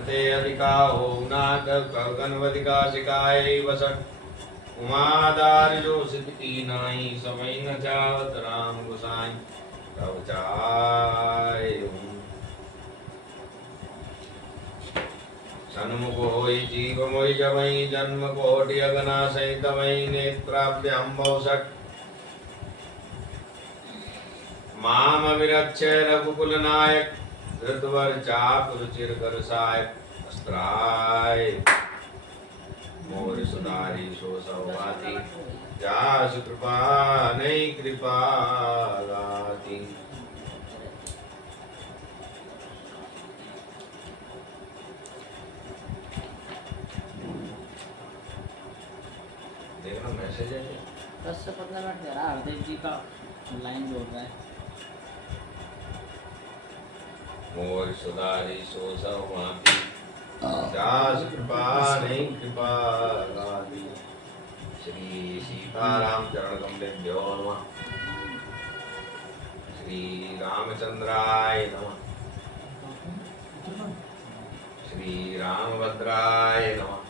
गणते अधिका ओम नाग गणपति का शिकाय वसट उमादार जो सिद्धि नाई समय न जावत राम गुसाई तब चाय सन्मुख होई जीव मोहि जमई जन्म कोटि अगना सहित मई नेत्राब्ध अम्बौसट माम विरक्षय रघुकुल नायक धृतवर चाप रुचिर कर सायक अस्त्राय मोर सुधारी सो सौभाती जास कृपा नहीं कृपा गाती। देखना मैसेज है 10 से 15 मिनट दे रहा है हरदेव जी का लाइन जोड़ रहा है। मोर सुधारी सो सौभाती जास कृपा नहीं कृपा गाती। श्री सीताराम चरण कमलेभ्यो नमः। श्री रामचंद्राय नमः। श्री रामभद्राय नमः।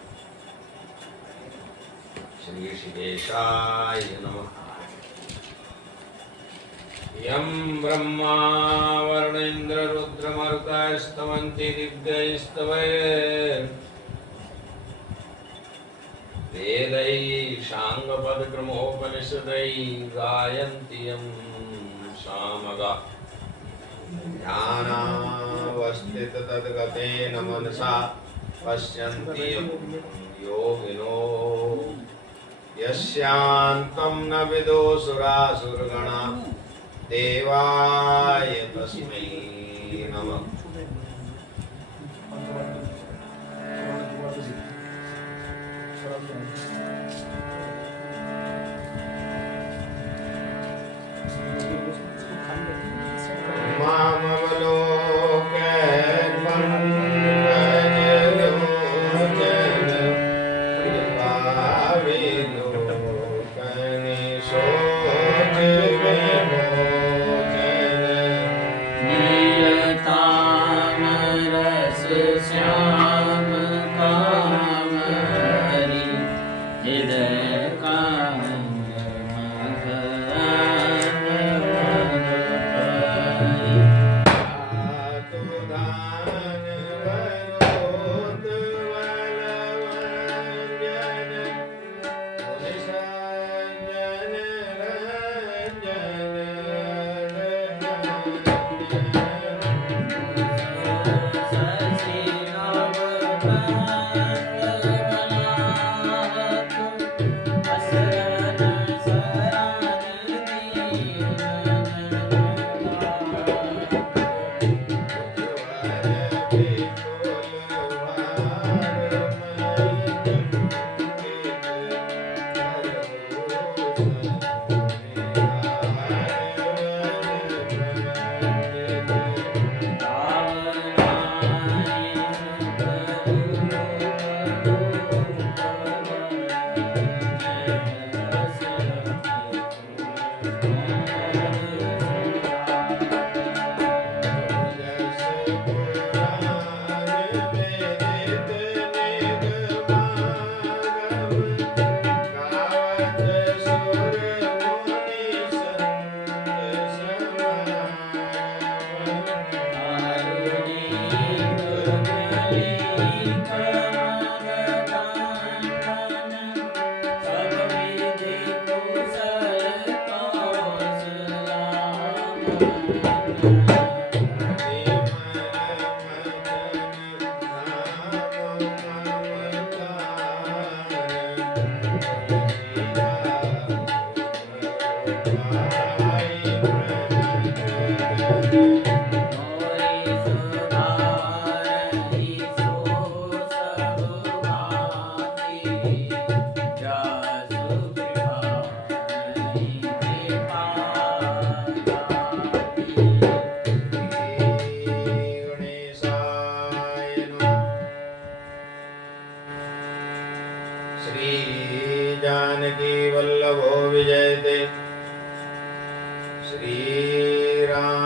श्री ऋषिकेशाय नमः। यं ब्रह्मा वरुणेन्द्र रुद्रमरुतस्तमन्ति दिव्यैस्तवैः वेदैः साङ्गपदक्रमोपनिषदैः गायन्ति यं सामगा ध्यानावस्थिततद्गतेन मनसा पश्यन्ति यं योगिनो यस्यान्तं न विदुषुरासुरगणा देवाय तस्मै नमः।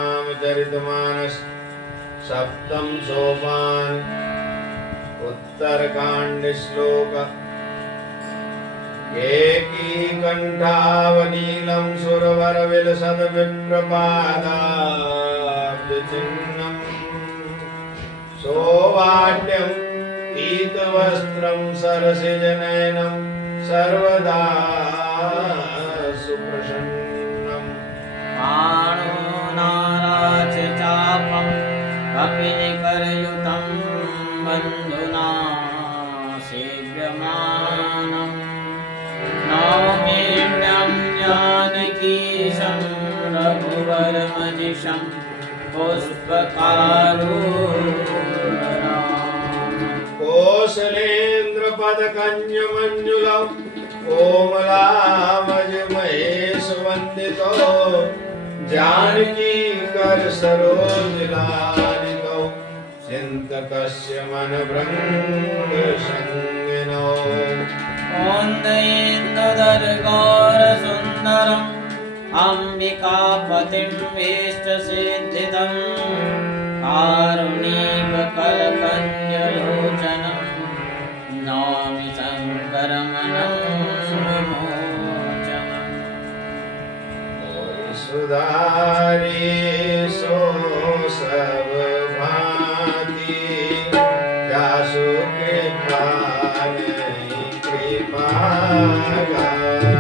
श्रीरामचरितमानस सप्तम सोपान उत्तरकांड श्लोक एकीकण्ठावनीलं सुरवरविलसद् विप्रपादाब्जचिह्नं सौवाट्यं पीतवस्त्रं सरसिजनयनं सर्वदा सुप्रसन्नम् पाणो नाराच चापं कपिनिकरयुतं बन्धुना सेव्यमानम् नौमीड्यं जानकीशं रघुवरमनिशं पुष्पकारुणराम कोसलेन्द्रपदकन्यमञ्जुलं कोमलामजमहेशवन्दितो जानकीकरसरोजलालितो चिन्तकस्य मनभृङ्गसंज्ञनो औन्नयेन्दुदर्गौरसुन्दरम् अम्बिकापतिं वेष्टसिद्धिदं कारुणीककलकञ्जलोचनं नौमि शङ्करमनं विमोचनम् सुधारी सो सब भांति जासु कृपा नहीं कृपा गाती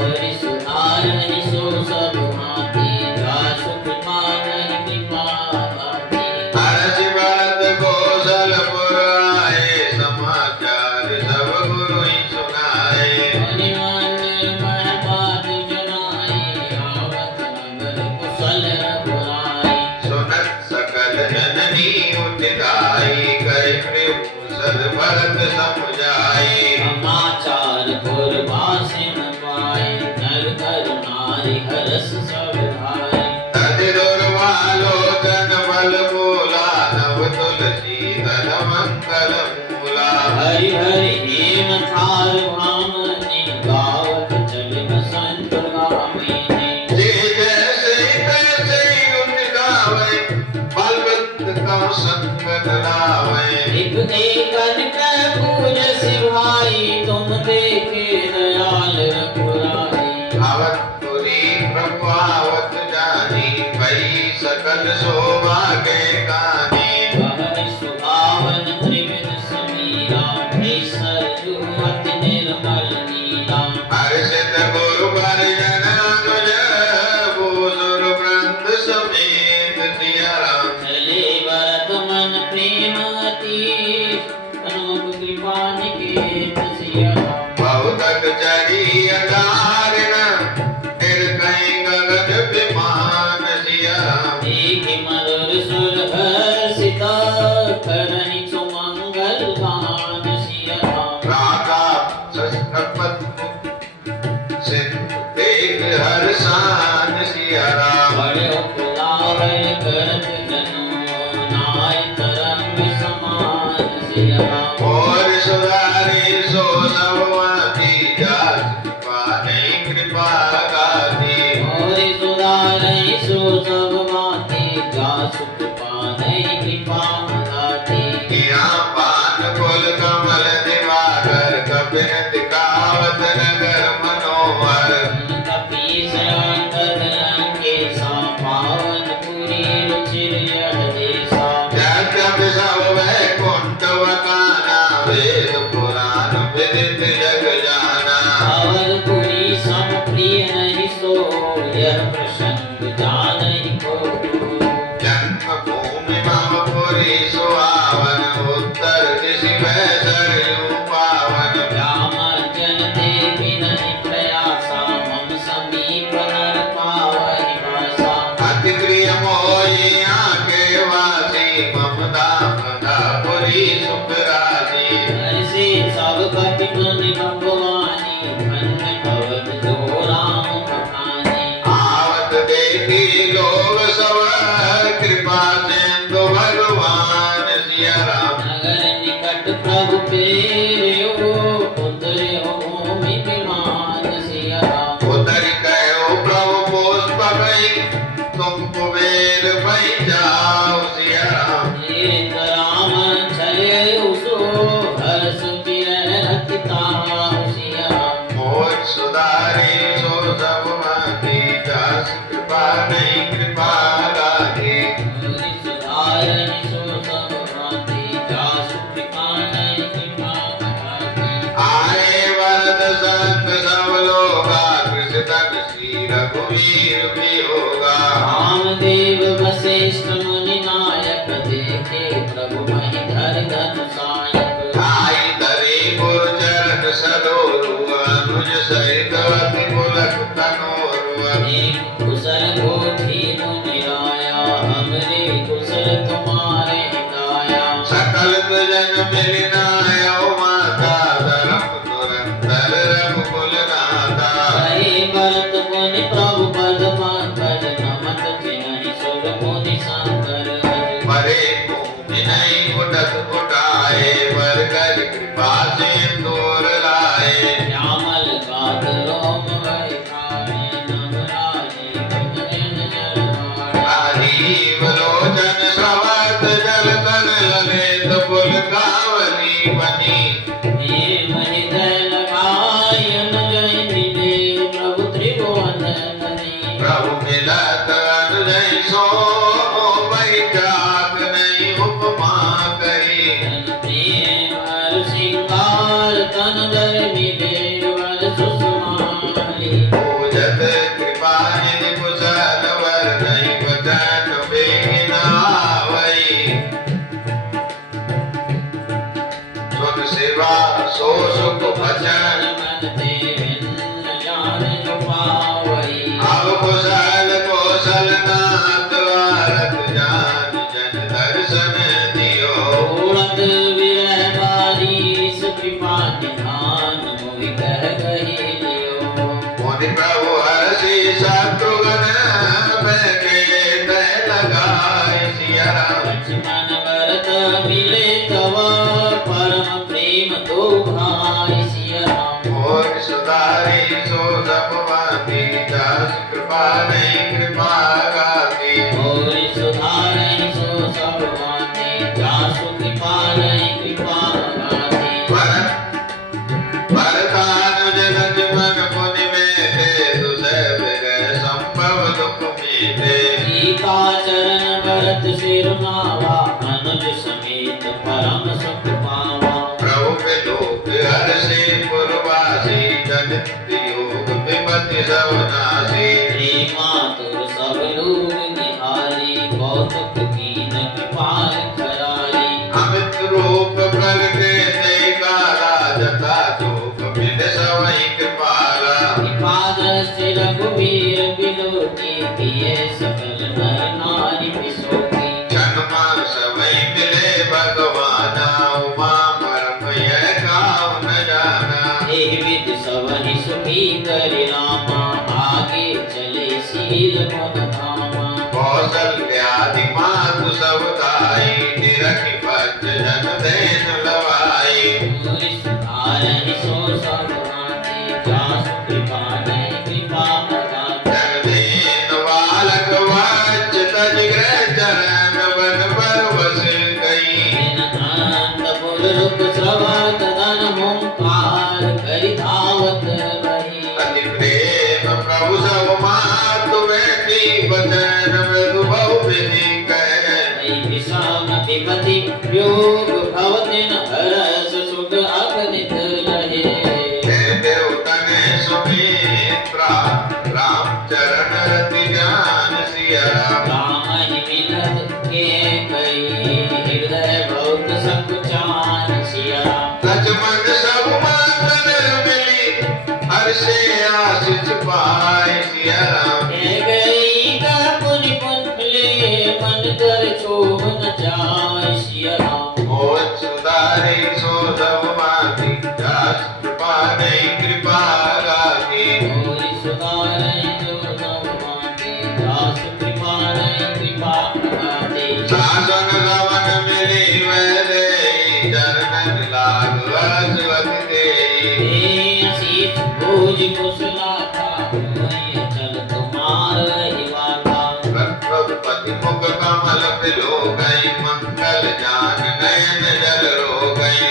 और सुधा भरत समझाई। समाचार पुरवासी न पाए, नर कर नारी हरस सब भाई। तदि दुर्वालोचन बल बोला, नव तुलसी दल मंगल मूला। हरि हरि हेम थार भामनी, गावत चले बसंत गामिनी। जे जैसे तैसे उन गावे, बलवंत का संग न लावे। एक एकन कै पूजस भाई, तुम देखे दयाल रघुराई। आवतपुरी प्रभु आवत जानी, भई सकल शोभा के गानी। कहनि सुभावन त्रिविध समीरा, सरजू अति निर्मल नीला। हर्षित गुरु परिजन अनुज, भूसुर वृंद समेत सिया राम। चले भरत मन प्रेम अतीश, अनूप कृपा निकेत सिया राम। बहुतक चढ़ी अगारिन, निर्कहीं गगन विमान सिया राम। देखि मधुर सुर हर्षिता, करनि सुमंगल गान सिया राम। राधा शस्त्रपद्म सिंधु देख हर्षान सिया राम। बड़े उपलावय करत जनो, नाय तरंग समान सिया राम। और सुधारी सो सबवाती, जास कृपा नहीं कृपा गाती। और सुधारहि सो सब माती, जासु कृपा नहीं कृपा गाती। यहाँ पान फूल कमल दिवाकर, कपिन दिखावत नगर मनोहर। कपीस अंगद लंकेशा, पावन पुरी रुचिर यह देशा। जगत सब वैकुंठ वकाना, वेद पुराण विदित जग जाना। अवधपुरी सम प्रिय नहीं सो, यह प्रसंग जानहि को। जन्मभूमि मम पुरी सुहावन, उत्तर दिशि वै सरयू पावन। राम जन देवी नहीं प्रयासा, मम समीप नर पावहि वासा। अति प्रिय मोहि आके वासी, मम धाम पुरी सुख राजी। ऐसे सब कपि पुनि भगवानी, धन्य भवन जो राम बखानी। आवत देखी लोग सब, कृपा सिंधु भगवान सिया राम। नगर निकट प्रभु पेरियो, उतरियो भूमि विमान सिया राम। उतर कहो प्रभु पुष्प भई, तुम कुबेर भई जाओ सिया राम। तीर्थ राम चले उसो, हर्ष किरण रति ताऊ सिया राम। मोर सुधारी सो सब माती, दास कृपा नहीं कृपा गाती। हरि सुधारहि सो सब भांति, जासु कृपा नहीं कृपा गाती। आए वरद संत सब लोगा, कृष्ण तन श्री रघुवीर भी होगा। रामदेव वशिष्ठ मुनि नायक, देखे प्रभु महीधर धनु सायक। आई तरे गुरु चरण सरोरु, अनुज सहित अति पुलक तनोरु। एक कुशल गोठी मुनि आया, हमरे कुशल तुम्हारे गाया। सकल जन मिलनायो माता, धर्म धुरंधर रघुकुल नाथा। हरि भरत मुनि प्रभु पद पंकज, नमत चिन्हि सुर मुनि शंकर। परे भूमि नहीं उठत उठाए, वर कर कृपा सिंदूर लाए। श्यामल गात रोम वै खाए, नवराजी नयन जल मारे। राजीव लोचन सवत जल तल ललित पुल कावली बनी। हे महीधर लगाई, अनुजय मिले प्रभु त्रिभुवन धनी। प्रभु मिलत अनुजय सो, भई जात नहीं उपमा कही। तन प्रेम हर सिंगार, तन धर मिले वर सुषमाली। पूजत कृपा निधि कुशल वर, नहीं बचन बेगिना आवई। सुन सेवा सो सुख भजन, मन ते भिन्न जान जो पावई। अब कुशल को कृपा नहीं कृपा गाती मोरी सुधारहि सो सब माते जासु कृपा नहीं कृपा गाती भरतानुजन मन मुनि मेटे तुझे विरह संभव दुख मीटे सीता चरण भरत सिरनावा अनुज समेत परम सुख पावा प्रभु के लोक हर्षि पुरवासी जनित योग विमति सवनासी श्री मातुर सब लोग निहारी कौतुक कीन कृपाल करारी अमित रूप प्रगटे जय काला जटा जोग बिन सवई कृपाला कृपा दृष्टि रघुवीर बिलोकी किए सकल नर नारी बिसोकी जन्मान सवई मिले भगवान उमा मरम यह काम न जाना एहि विधि सबहि सुखी करि रामा आगे चले शील मन धामा कौशल्यादि मातु सब दाई निरखि भज जन देन लवाई मोरि सुधारहि सो सब भांति जासु कृपा नहीं कृपा प्रदाता जगदीन बालक वाच तज ग्रह चरण वन पर बस गई अनंत पुर रूप श्रवत धन ओंकार करि धावत रही अति प्रेम प्रभु सब मातु बैठी बचन मृदु बहु विधि कह विषम विपति योग भवतिन हरस सुख अगणित रहे देवतने सुमित्रा राम चरण रति जान सिया राम ही मिलत के कई हृदय बहुत संकुचान सिया लक्ष्मण सब मातन मिली हर्षे आशीष पाए सिया राम हे गई का पुनि पुनले मन कर छोड़ न जाय सिया राम मोह सुधारी सो सब माती दास कृपा नहीं कृपा गाती मोरि सुधारहि जो सब माते दास कृपा नहीं कृपा प्रदाते शासन गवन मिली वैदे चरणन लाग हर्षवति देई शीत भोज कुशलाता होय चल तुम्हार हिवाता रघुपति मुख कमल बिलो गई मंगल जान नयन जल रो गई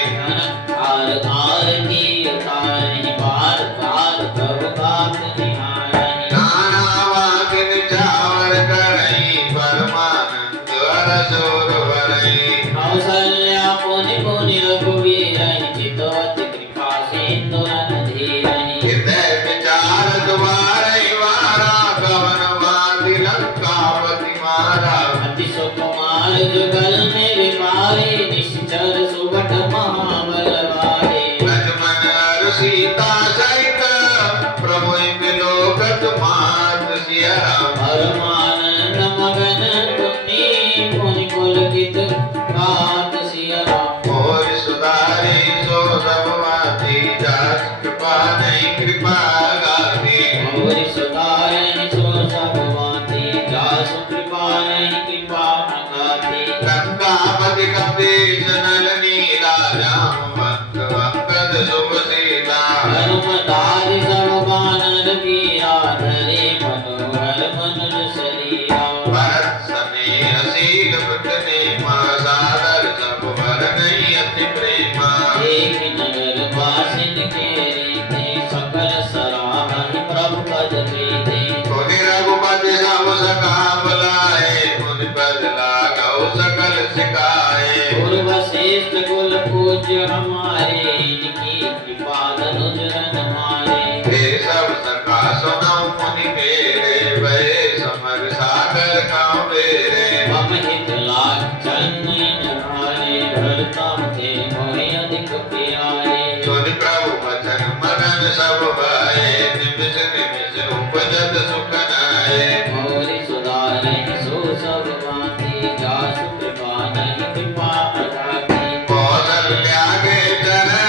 आर आर की उतारहि बार बार प्रभु बात निहारहि नाना वागिन चावर करई परमानंद अरसोर भरई कौसल्या पुनि पुनि रघुवीरहि चितवति कृपा सिंधु धीरहि हृदय विचार द्वारई वारा कवन वादि लंकावति मारा अति सुकुमार जुगल में विपारे निश्चर सुभट महाबलवारे लक्ष्मण और सीता सहित प्रभु बिलोकत मात सिया राम परमानंद मगन पुनि पुनि पुलकित बात सिया राम और सुधारी सो सब माती दास कृपा नहीं कृपा गाती मोरि सुधारहि सो सब भांति जासु कृपा नहीं कृपा प्रदाते लंकापति कपीश नल नीला जामवंत अंगद शुभ सीता धर्मधारी सब बानर वीरा धरे मनोहर मनुज शरीरा भरत समीर शील वृतने सादर सब वर नहीं अति प्रेमा एक नगर वासिन के रीते सकल सराहहि प्रभु पद प्रीते मुनि रघुपति सब सखा बुलाए मुनि पद लागौ सकल सिखाए पूर्व श्रेष्ठ कुल पूज्य हमारे इनकी कृपा धनुज रन मारे वे सब सखा सुनो मुनि मेरे भय समर सागर गाँव मेरे मम हित लाग चरण हारे भरता थे मोहि अधिक प्यारे सुनि प्रभु वचन मनन सब भाए निमिष निमिष उपजत सुख नाए मोरि सुधारहि सो सब भांति जासु कृपा नहीं कृपा प्रदाते कौशल्या के चरण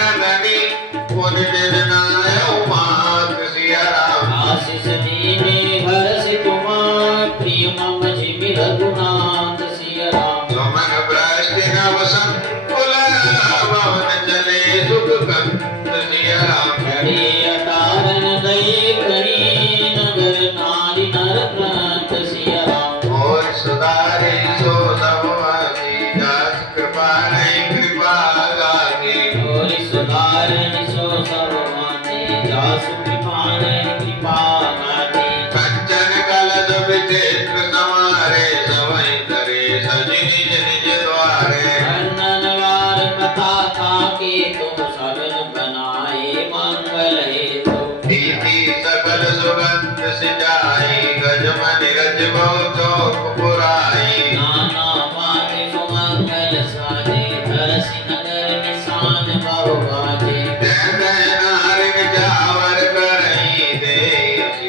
नरनाथ सिया राम। और सुधारे सो सबवासी जास कृपा नहीं कृपा लागे। और सुधारे सो सर्वमाते जास कृपा नहीं कृपा लागे। कंचन कलश विचित्र समारे सवै करे सजी निज निज द्वारे। वर्णनवार कथा ताके तुम सगल बनाए मंगल हेतु। दीदी सकल सुगंध सिजाई गजमन गज बहु चौक पुराई। नाना बाजे सुमंगल साजे धरसी नगर निशान बहु बाजे। जय जय नारिन जावर करई दे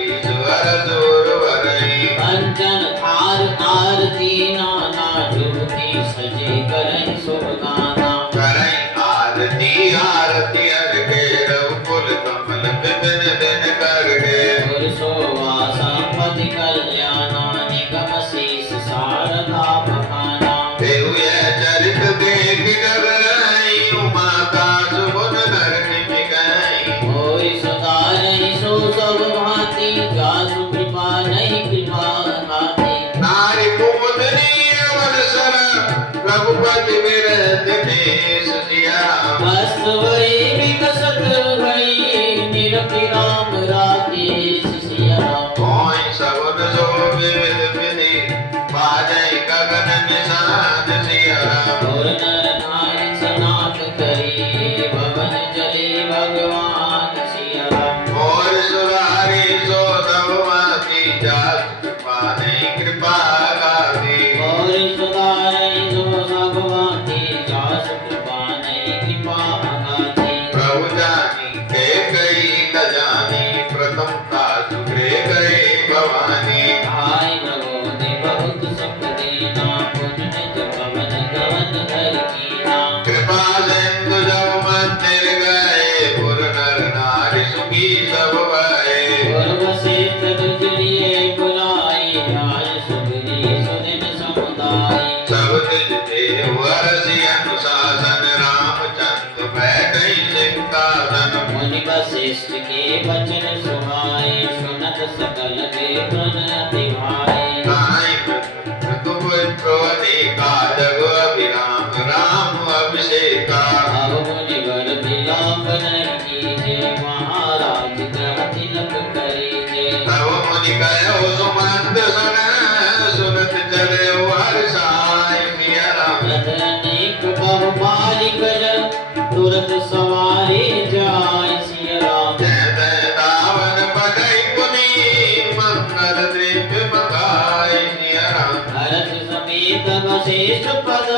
ईश्वर दूर वरई। कंचन थार आरती नाना जुगती सजे करई सुगाना। करई आरती आरती अर्घे रघुकुल कमल विपिन दिन करगे। और सोवासा पति कल्याणा निगम शीस शारदा बखाना। देव यह चरित देख डरई उमा का सुमन नर निमिगई। और सुधारई सो सब भांति जासु कृपा नहीं कृपा घाति। नारी कुमुदनी अवसर रघुपति विरह दिनेश सिया राम। वास्तवई विकसत भई निरखि राम राकेश सिया राम। कोई सगुन सो विविध विधि बाजै गगन निशान सिया राम। और नर नारी सनात करी भवन जले भगवान सिया राम। और सुरारी सो सबवासी जास कृपा नहीं कृपा लागे। और सुधारई सो सब भांति जासु कृपा नहीं कृपा घाति। प्रभु जानी के कई न जानी प्रथम तासु गृह गए भवानी। भाई प्रभु ने बहुत सुख देना पुण्य निज भवन गवन घर कीना। कृपा सिंधु जब मंदिर गए पुर नर नारी सुखी सब भये। और वशिष्ठ तुझ लिए बुलाई आय सुधरी सुदिन समुदाय। सब तुझ देव हरसि अनुशासन रामचंद्र बैठई सिंहासन। मुनि वशिष्ठ के वचन सुहाए सुनत सकल देव अति भाए। नाई मृत्यु का जग अभिराम राम अभिषेका। अब मुनिवर विलाप नहीं कीजे महाराज ग्रह तिलक करीजे। तब मुनि कहो सुमंत सन सुनत चले हर्षाय सिया राम। रथ अनेक बहु मालिक जन तुरत सवारी जाय सिया राम। जय जय दावन पदई पुनि मंगल द्रव्य मगाय सिया राम। हर्ष समेत वशिष्ठ पद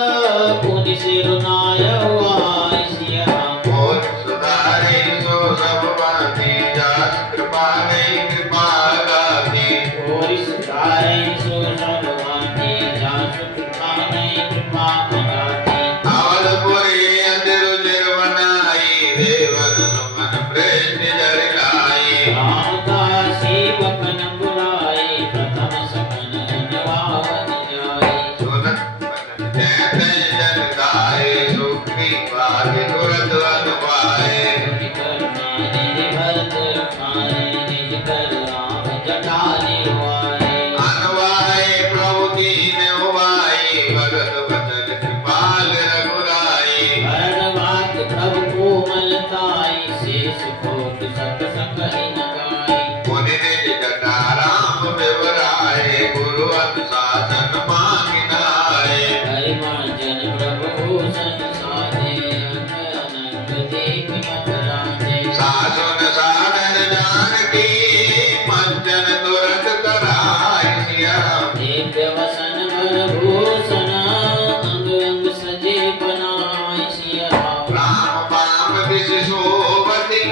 पुनि सिरुनाय आय सिया राम। और सुधारे सो सब बाती जास कृपा नहीं कृपा गाती। और सुधारई सो सब भांति जासु कृपा नहीं कृपा घाति। अवलपुरी अंधिरुचिर बनाई देवन सुमन प्रेष्ठ जर लाई। राम दासी बखन बुलाई प्रथम सकन नवावन जाई। सुनत वचन जय जय जन गाए सुखी बाग तुरंत अनुपाए। तुझि करुणा निधि भरत रखाए निज कर राम जटा निर्वाए। अनुवाए प्रभु दीन उवाई भगत वचन कृपाल रघुराई। भरत वाक प्रभु कोमलताई शेष कोट सत सकहि न गाई। मुनि निज जटा राम विवराए गुरु अनुशासन मांगिनाए। हरि जन प्रभु भूषण साजे अंग अनंग देख मत राजे। सासुन साधन जानकी मंजन तुरंत कराई सिया राम। दिव्य वसन वर भूषण अंग अंग सजे बनाय सिया राम। राम पाम दिश शोभति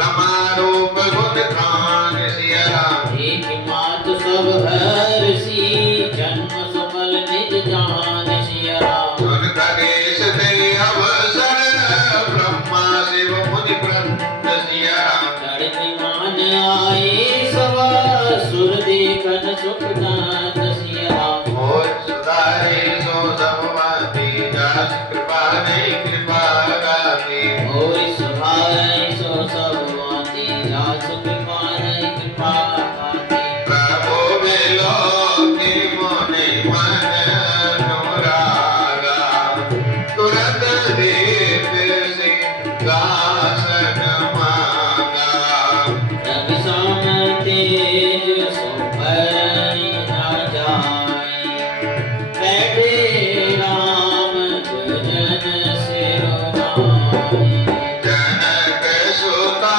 रमा रूप गुण खान सिया राम। एक मात सब हर्षि जन्म सफल निज जान सिया राम। सुन खगेश तेरी अवसर ब्रह्मा शिव मुनि प्रंत सिया राम। चढ़ विमान आए सब सुर देखन सुख दात सिया राम। और सुधारे सो सब भांति जास कृपा नहीं कृपा गाती। और सुधारई सो सब भांति जासु कृपा नहीं कृपा घाति। प्रभु भरनी न जाए। बैठे राम भजन सिरुनाए। जनक सुता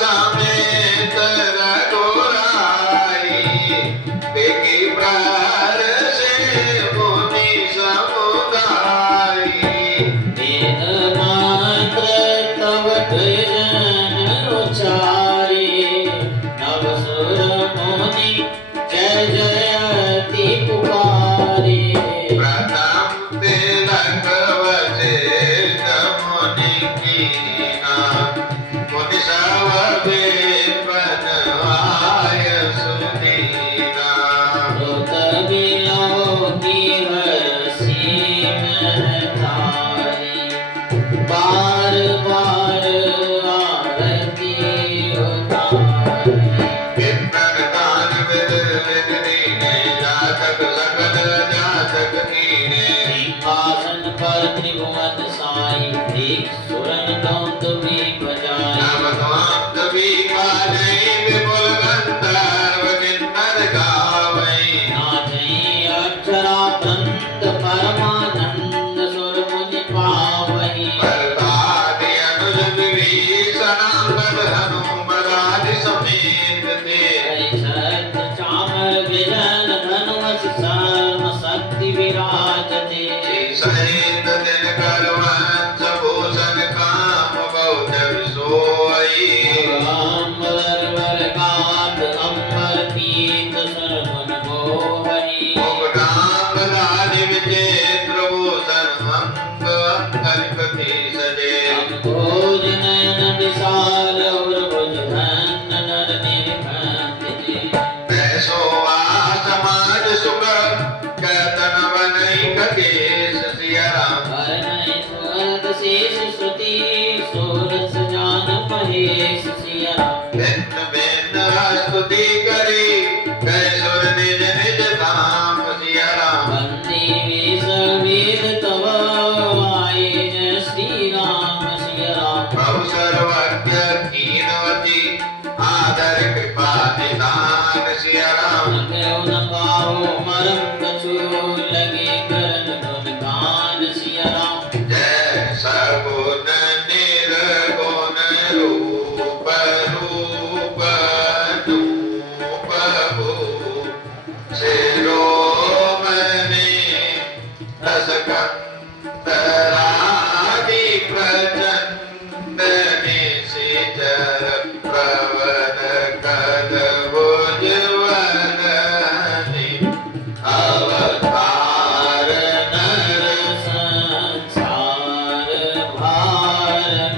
समेत रघुराई, देखी प्रहर से मुनि समुदाय। वेद मंत्र तव जन उचारे, नव सुर मुनि जय जयति पुकारे। प्रथम तिलक वशिष्ठ मुनि कीना, मुनि सब विपन्न आय सुदीना। रोत बिलोकी हरषि महतारी, बार बार आरती उतारी। कीर्तन गान विद विदिने, जातक सकल जातक कीने। सिंहासन पर त्रिभुवन साई, एक सुरन दौत भी बजाई। नव द्वांत बीकाजै, विपुल गंधर्व किन्नर गावै। नाचई अक्षरानंद परमानंद, सुर मुनि पावई। भरतादि अनुज विभीषण, अंगद हनुमदादि समेत ते। हरि छत्र चामर गजन धनुष सर्व शक्ति विराजते। सहित दिनकर वंश भूषण, काम बहु सोई। अम्बर वरगात अम्बर पीत सरवन मोहई। मुकुटांगदादि विचित्र भूषण, अंग अंगनिकति सजे। भोज नयन विशाल और भुज धन नर निर्भंति। ऐसोवा समाज सुख, कैतन बनई ककेश सिया राम। वरनई स्वर्ग शेष श्रुति, सोरस जान महेश सिया राम। भिन्न भिन्न स्तुति करी, कैसुर निज निज धाम सिया राम। वंदे वेश वेद तव आए, जय श्री राम सिया राम। प्रभु सर्वज्ञ कीनवती, आदर कृपा निधान सिया राम। नभयो न पाहो मरम कछु, लगे करन गुण गान सिया राम। जय सगुण निर्गुण रूप, रूप अनूप भूप। शिरोमणि दशकंधरादि प्रचंड, निशिचर प्रवद कद भुज वदनि। अवतार नर संसार भारन,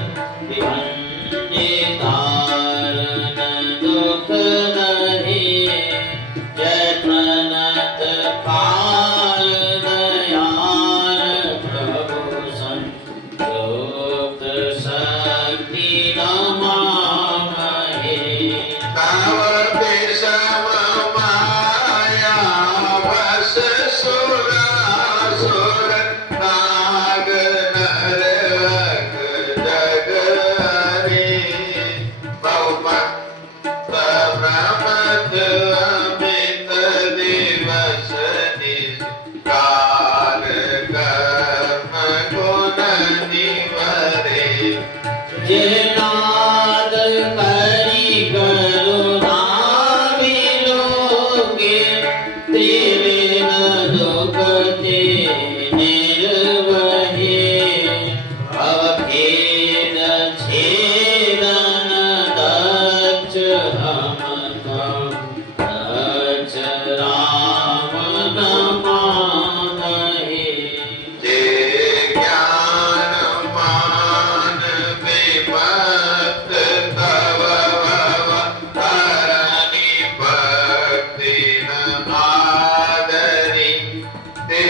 विभंजे तारन दुख दहे। जय प्रणत काल दयाल, प्रभु संतोष शक्ति नमामहे। तव विषम माया वश, सुरासुर नाग नर अग जग हरि। बहुमत भ्रमत अमित दिवस निज, काल कर्म गुण निवरे। जय नाद करि करुणा विलोके, त्रिविध दुख ते निर्वहे। अवखेद छेदन दक्ष, हम दक्ष राम नमामहे। जे ज्ञान मान विमत, तव भवतारिणी भक्ति न आदरि। ते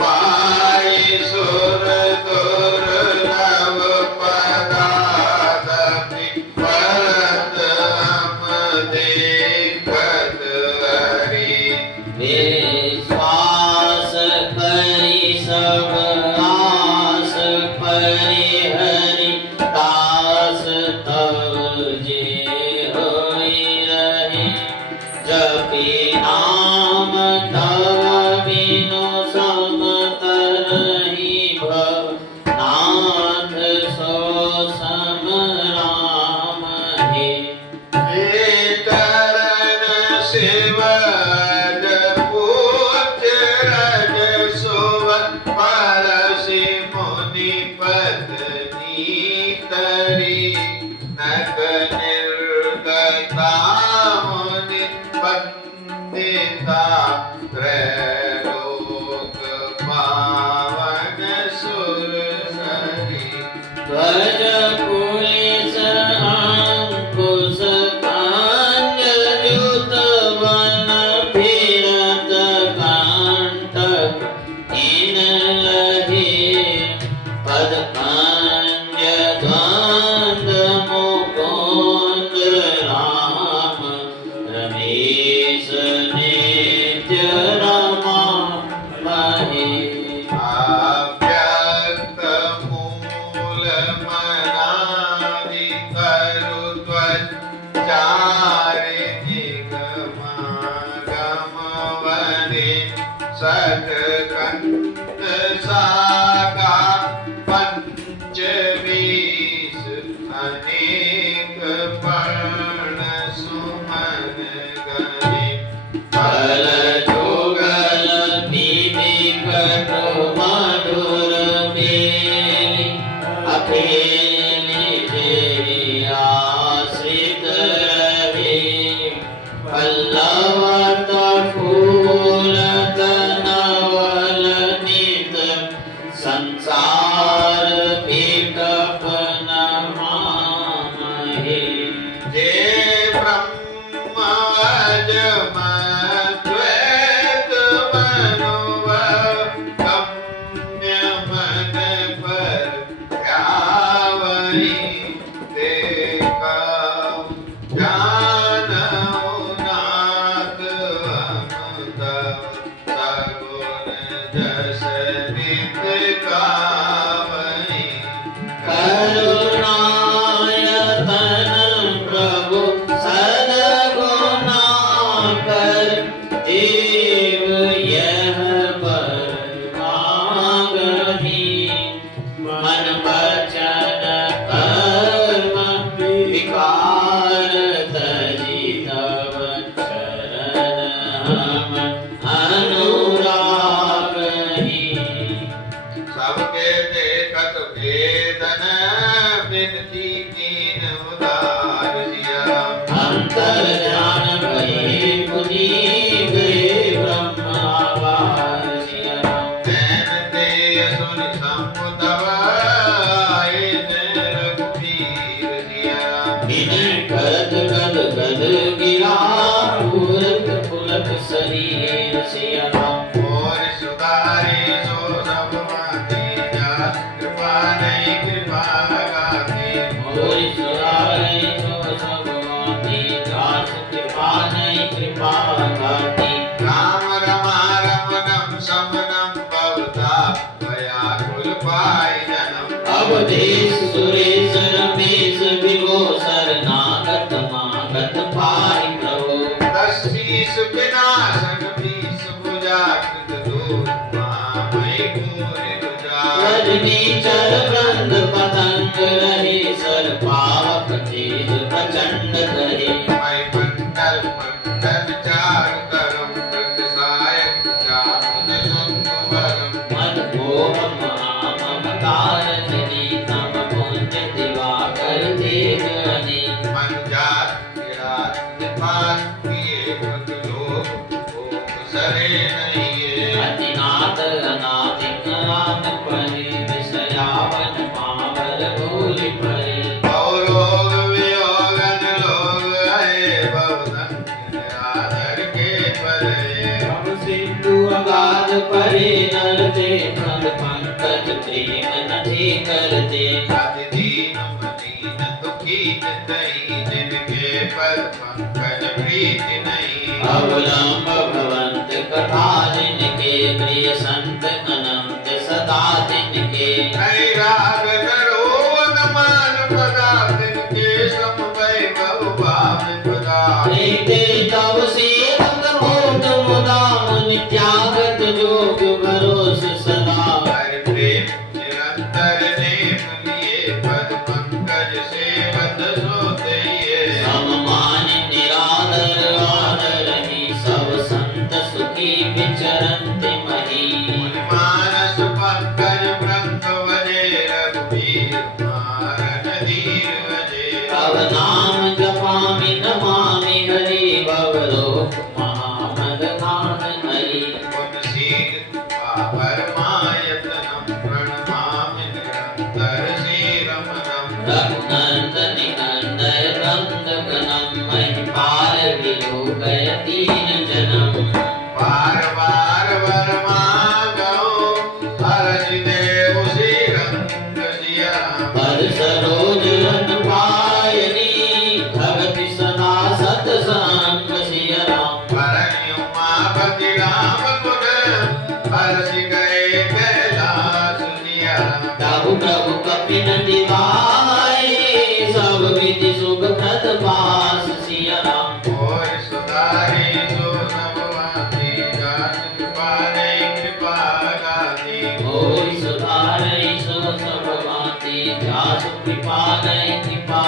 पाई सुर दुर्लभ पदादपि, परत हम देखत हरि। विश्वास करि सब आस, परिहरि दास तव जे होई रहे। जपि नाम तव बिनु समतरहि भव नाथ सो सम राम हे चरण सेवन पूज्य रज सुवन परसि मुनि पत्नी तरी नक निर्गता मुनि पंडिता त्रैलोक पावन सुर सरी ध्वज कुलिस अंकुश कांजयुत वन फिरत कांटक इन लहे पद कांज द्वंद मुकुंद राम रमेश नित्य रमा महे अव्यक्त मूल मनादि करुध्वज चारि निगमागम वने षट्कंठ शाखा पंचवीस अनेक पर्ण सुमन गणे फल जुगल पीति कटु मधुर मेली अकेली तेरी आश्रित रहे पल्लवत फूलत नवल नित संसार विकप न मामहे जे ब्रह्मवज मद्वैत मनुव गम्य मन पर ध्यावहि देखौ जानौ नाथ अमृत सगुण जस नित गावहि करुणायतन प्रभु सद्गुणाकर देव यह वर मांगहि मन वचन कर्म विकार तजि तव चरण हम अनुरागहि सबके देखत वेदन बिनती कीन उदार जिया अंतर ध्यान भये मुनि गए ब्रह्म आवार सिया नैन ते सुनि समुतव आए रघुवीर जिया बिन गद गद गद गिरा पूरत पुलक शरीर सिया और सुधारे सो सब माते जा कृपा नहीं कृपा गाते मोरि सुरारे सो सब माते दास कृपा नहीं कृपा गाती राम रमा रमणम समनम भवता व्याकुल पाय जनम अवधेश सुरेश रमेश विभो शरणागत मागत पाहि प्रभु दशीस विनाशन बीस भुजा कृत दूर महामय पूरि तुजा रजनी चर वृंद पतंग रहे सर पावक तेज प्रचंड करे मय मंडल मंडन चारु तरम वृंद सायक जामुन सुंदरम मद मोह ममतारणी तम पुंज दिवाकर तेज अने मन जात विराट निपात किए पद लोक भोग सरे नहीं अतिनाथ अनाथिक राम परे विषयावन पावर भूलि परे और रोग वियोगन लोग आए भवदन निराधर के परे अब सिंधु अगाध परे नरते पद पंकज प्रेम नथि करते आदि दीन मदीन दुखी नितई जिनके पर पंकज प्रीति नहीं अवलंब भवंत कथा जिनके प्रिय संत अनंत सदा जिनके नहीं राग करो न मान पदा जिनके सम वैभव भाव पदा प्रीते तव से नित्यागत जोग भरोस सदा हरि प्रेम निरंतर नेम लिए पद पंकज सेवत सोते सब मान निरादर आदरहि सब संत सुखी विचरन्ति मही मानस पंकज ब्रह्म वजे रघुवीर मारन धीर वजे तव नाम जपामि नमामि हरि भवलोक महामदघान हरि पुनसीद परमायतनम प्रणमामि निरंतर श्रीरमणम रघुनंदन निकंदय बंदगणम महिपाल विलोकय दीन जनम बार बार वर मांगो हरष देव श्री रंग सिया पर सरोज रन पायनी भगति सदा सतसंग सिय राम भरणी उमापति राम गुण हर्ष गए कैलाश सिया प्रभु प्रभु कपिन दिवाए सब विधि सुख प्रद पास सिय राम और सुधारी सो नभवाती जात कृपाने कृपा गाती होई सुधारै सो सब भांति जासु कृपा नै कृपा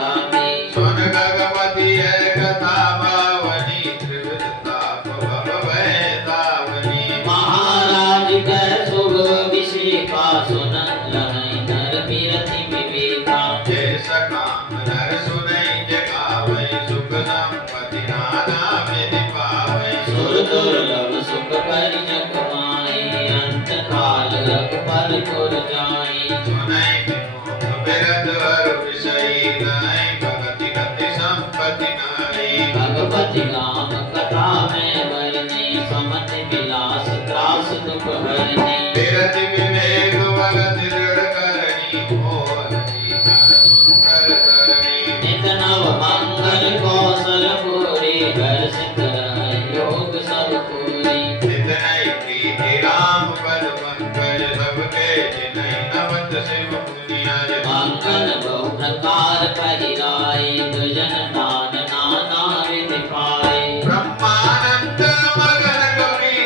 गाति सुन गगवती है कथा भावनी त्रिविधता भव वैतावनी महाराज कह शुभ विषेका सुनन लहै नर बिरति विवेका जय सकाम नर सुनई जगावै सुख संपत्ति नाना विधि पावै सुर दुर्लभ सुख परिजक माहि अंत काल रघुपति पुर जाई सुनई विमुख बिरध हर विषयी नाई भगति गति संपत्ति नाई भगवति नाम कथा में वरने समति विलास त्रास दुख हरने बिरधि विवेक भगति दृढ़ करणी मोहन जीवन सुंदर तरणी नित नव मंगल कौशल पूरे हर्षित रहै योग सब पूरी नितनई प्रीति राम पद पंकज सबके जिनई नमत शिव मुनियाज मंगल बहु प्रकार पहिराए दुजन दान नाना विधि पाए ब्रह्मानंद मगन गौरी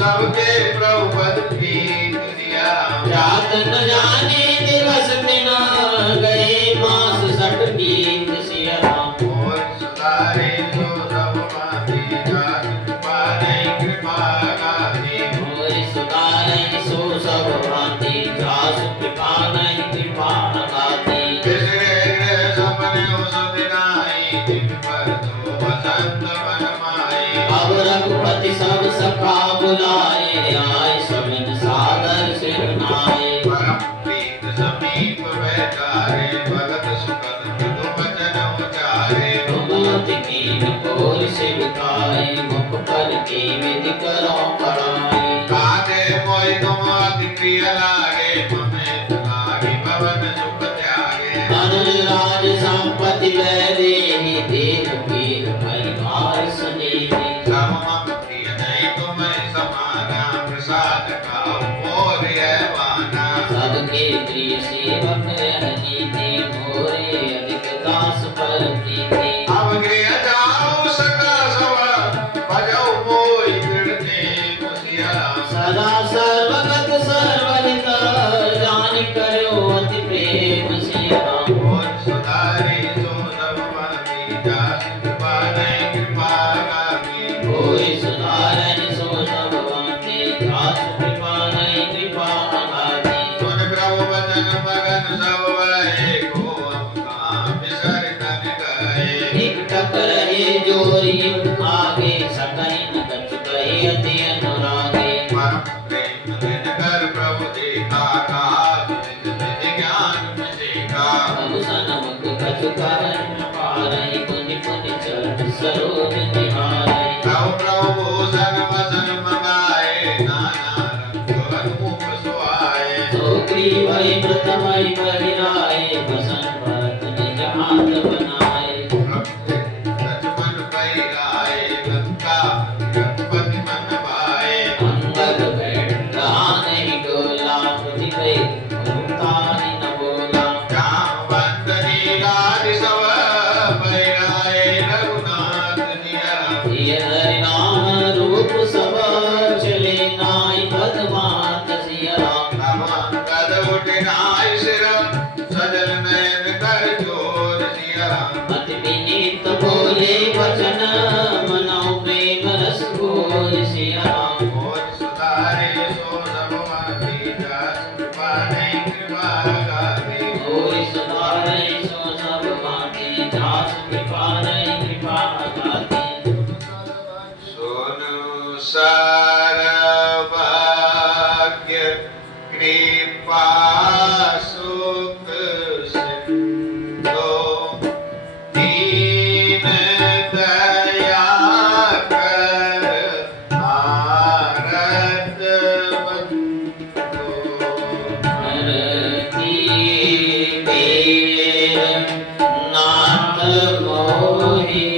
सबके प्रभु पद प्रीत दिया रात न जाने दिवस बिना गए मास सठ बीत सिय राम और सुधारे सो सब माती जात कृपा नहीं कृपा गाती मोरि सुधारै सो सब भांति जासु कृपा नहीं कृपा गाति बिसरे गृह सपने सुदिनाई दिन पर तो वसंत मन माई अब रघुपति सब सखा बुलाए आए सबिन सादर सिर नाए परम प्रीत समीप बैठारे भगत सुखद मृदु वचन उचारे मोति कीन कोरि सिवकाए मुख पर की विधि करो पढ़ाए काते मोहि तुम अति प्रिय लागे ममेत लागी भवन सुख त्यागे अनुज राज संपत्ति वै देहि देव पीर परिवार सनेहि सब मम प्रिय नहीं तुम्हें समाना प्रसाद का मोर है वाना सबके प्रिय सेवक नीति मोरे अधिक दास पर प्रीति अब गृह जाऊं सका सब भजौ मोहि दृढ़ नेम सिया सदा सर्वगत सर्वहित जान करो अति प्रेम सिय राम और सुधारी सो सब माती जात कृपा नहीं कृपा गाती कोई सुधारन सो सब भांति जासु कृपा नहीं कृपा गाति सुन प्रभु वचन मगन सब वहे को अब कहाँ बिसर तन गए एक टक रहे जोरी आगे सकहि न कछु कहे अति अनुरागे परम प्रेम दिन कर प्रभु देखा काज निज निज ज्ञान में सीखा प्रभु सनमुख कछु कहन न पारै पुनि पुनि चरण सरोज निहारै प्रभु प्रभु भूषण वसन मंगाए नाना रंग अनूप सुहाए तो ग्रीवै व्रतमै पहिराए बसन भरत निज हाथ बनाए लक्ष्मण पैराए लंका रघुपति मन भाए अंगद बैठ रहा नहीं डोला पृथ्वी उतारी न बोला जामवंत नीलाद सब पैराए रघुनाथ निया ये हरि नाम रूप सब बोल सिया राम। और सुधारे सो सब माती जास कृपा नहीं कृपा गाती। और सुधारे सो सब माती जास कृपा नहीं कृपा गाती। सोनु सार भाग्य कृपा सुख सिंधु दीन दया कर भारत बंधु। हरती तेर नाथ मोहि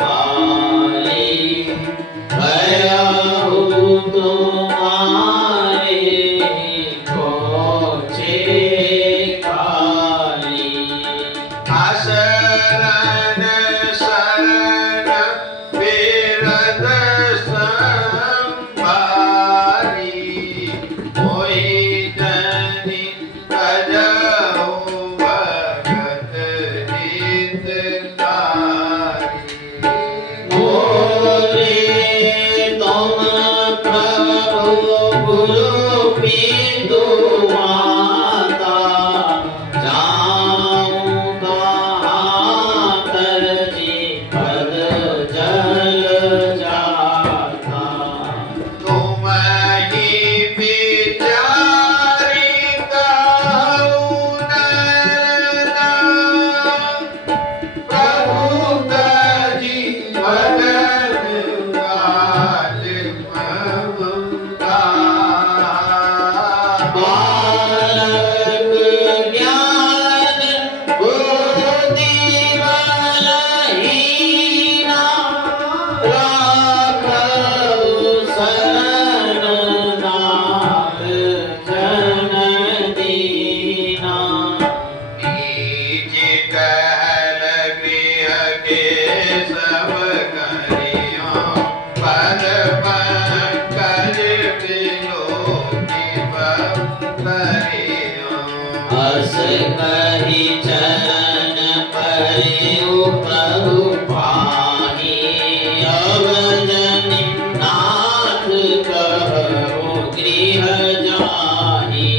पाले, भयहु तुम्हारे पहुँचे काली। आशरण शरण बिरद संभारी। मोहि जनि भजहु भगत हितकारी। मोरे तुम प्रभु गुरु पितु माता, जाऊं कहाँ तरजी पद जल जाता। तुम ही विचारी कहूँ नरनाम। प्रभु तजी भजन काज ममता। बालक ज्ञान बुद्धि बलहीना, राखहु शरण नाथ जन दीना। नीच कहल गृह के सब करियो। पद पंकज बिलोकी बतरियो। अस कहि चरण परेउ प्रभु पाहि, अब जनि नाथ कहु गृह जाहि।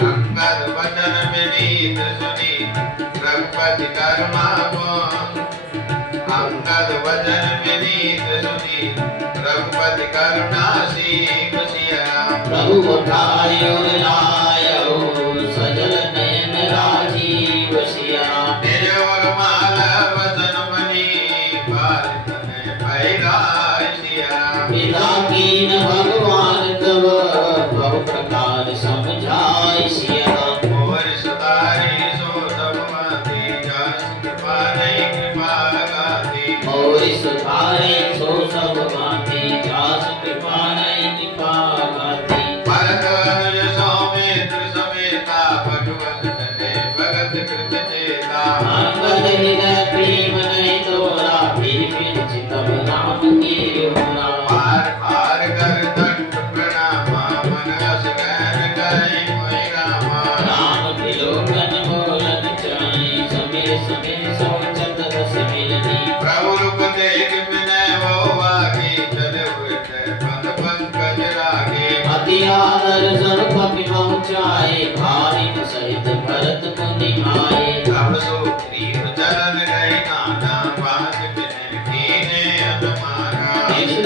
अंगद वचन विनीत सुनी रघुपति कर्मा पुन। अंगद वचन विनीत सुनी रघुपति करुणा सीम सिया। प्रभु उठायो लायो, सजल नयन राजीव सिया। निज और माल वचन मनी बारित ने पैगाय सिया। पिता कीन भगवान तब बहु प्रकार समझाय सिया। और सुधारी सो सब माती जास कृपा नहीं कृपा गाती। और सुधारे सो सब माती जास कृपा नहीं कृपा गाती। भरत अनुज सौमित्र समेता भगवत तने भगत कृत चेता। अंगद हृदय प्रेम नहीं तोरा, फिर चितम राम की ओरा। पार पार कर दंड प्रणामा मन रस गहन गए मोहि रामा। राम तिलोकन बोलन चाहि, समय समय सोचत रस मिलनी। प्रभु रूप देख विनय वो आगे चले उठ पद पंकज रागे। अति आदर सब कपि पहुँचाए, भारित सहित भरत मुनि आए। तब सुग्रीव चरण गए नाना बात विनय कीने अनुमाना।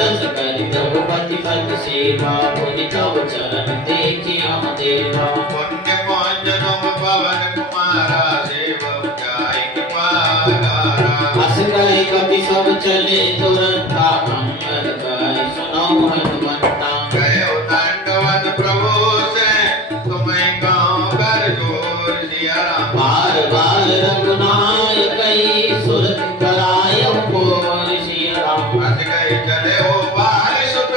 दस करि रघुपति पद सेवा, मुनि तव चरण देखिया देवा। पुण्य पहुँच तुम पवन कुमारा सेवक जाय कृपागारा। हस गए कपि सब चले तुरंता, अंगद कहि सुनौ हनुमंता। गए दंडवत प्रभु से तुम्हें गाँव कर जोर सिया राम। बार बार रघुनाय कई, सुरत करायउ कोर सिया राम। हंस गए चले ओ बाल सुत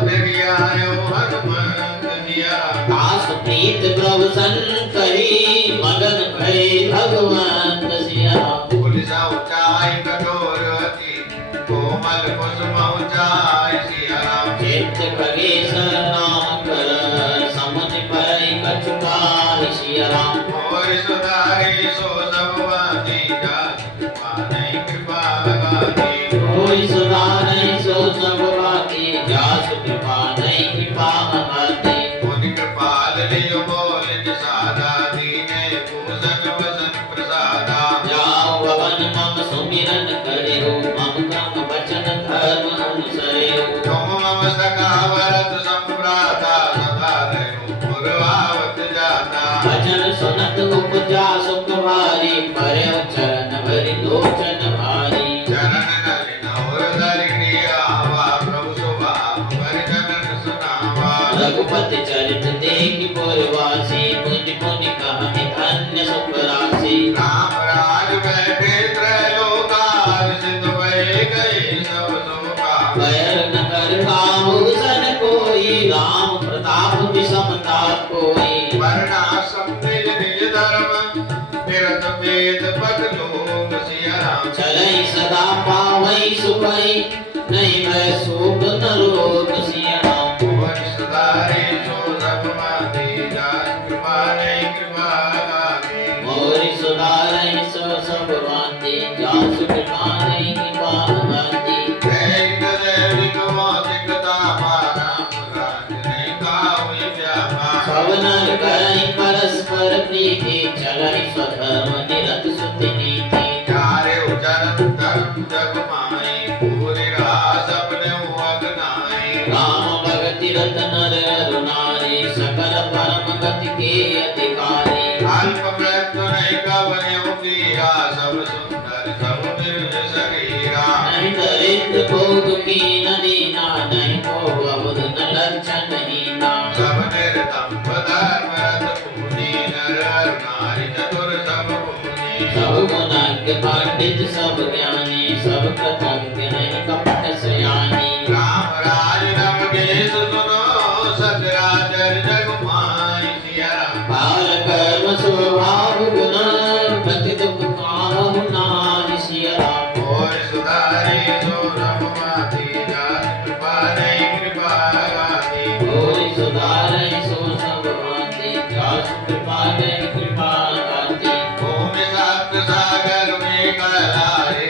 फिर आयो हनुमंत सिया राम। दास प्रीत प्रभु संकरी, मगन भय भगवंत सिया राम। पुलिसा ऊंचाई कठोर अति कोमल कुसुम ऊंचाई सिया राम। चित्त खगेश नाम कर, समुझ पै कछुकाहि सिया राम। और सुधारी सो सब वाती जास कृपा नहीं कृपा गाती। कोई सुधारै सो सब बाकी, जा जासु कृपा नहीं कृपा हमारी मुनि कृपाल लियो बोल निषादा दीने पूजन वसन प्रसादा जाओ भवन मम सुमिरन करे हो मम क्रम वचन धर्म अनुसरे हो तुम मम सखा वरद संभ्राता सदा रहो पूर्वावत जाता भजन सुनत उपजा सुख भारी परे चरण भरि लोचन भारी चरण नलिन और धरि आवा प्रभु स्वभाव परिजन सुनावा रघुपति चरित देखि पुरवासी मुनि मुनि कहानि धन्य सुख राशि राम राज बैठे त्रैलोकार सिद्ध भय गए सब लोका बैर न कर काहु सन कोई राम प्रताप विषमता कोई वर्णाश्रम निज निज धर्म निरत वेद पठ लोक सिया राम चलै सदा पावै सुखै नहीं मैं शोक न रोग सिया राम वंशधारे जो रघुमाते जान कृपा नहीं कृपा गाते मोरि सुधारै सो सब भांति जासु कृपा नहीं कृपा भांति दैक दैविक मौतिक दामा राम राज नहीं काहुई व्यापा सब नर करै परस्पर प्रीति चलै स्वधर्म निरत सुति नीति चारे उचरन धर्म जग माई पूरी रास अपने अगनाई राम भगति रत नर अरु नारी सकल परम गति के अधिकारी अल्प मृत्यु नहीं कवन्यों कीरा सब सुंदर सब निर्ज शरीरा नहीं दरिद्र भोग की नदीना नहीं को अवध न लक्षण हीना सब निर्दम्भ धर्म रत पूनी नर अरु नारी चतुर सब पूनी सब गुणज्ञ पंडित सब ज्ञानी सब कृतज्ञ नहीं कपट सयानी राम राज रम गेश सुनो सचराचर जग माई सिया राम बाल कर्म स्वभाव गुण प्रति दुख काहु नाहि सिया राम और सुधारी सो रघुमाती जान कृपा नहीं कृपा गाती कोई सुधारै सो सब भांति जासु कृपा नहीं कृपा गाति भूमि सात सागर में कलारे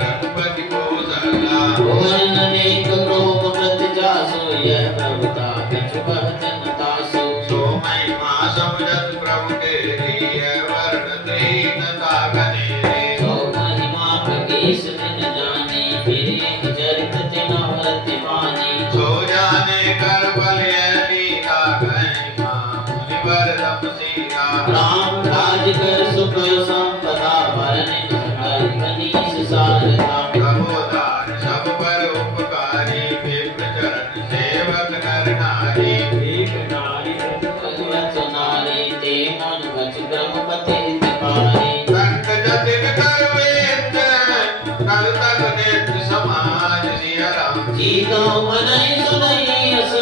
रघुपति को सला भुवन अनेक रोग प्रति जासु यह प्रभुता कछु कहत न तासु सो महिमा समझत प्रभु के लिए वर्णत हीनता गनेरे सो महिमा प्रकीश दिन जानी फिर एक चरित तिनवरति वानी सो जाने कर बल लीला गई मां मुनिवर तप सीता राम राज कर सुख संपदा भरन सकल कनीस सारदा प्रबोधान सब पर उपकारी विप्र चरण सेवक नर नारी एक नारी भगवत नारी ते मन वच ब्रह्मपति हितकारी संत जतिन कर वेद कल तक नित्य समाज सिया राम जीतो मनै सुनै अस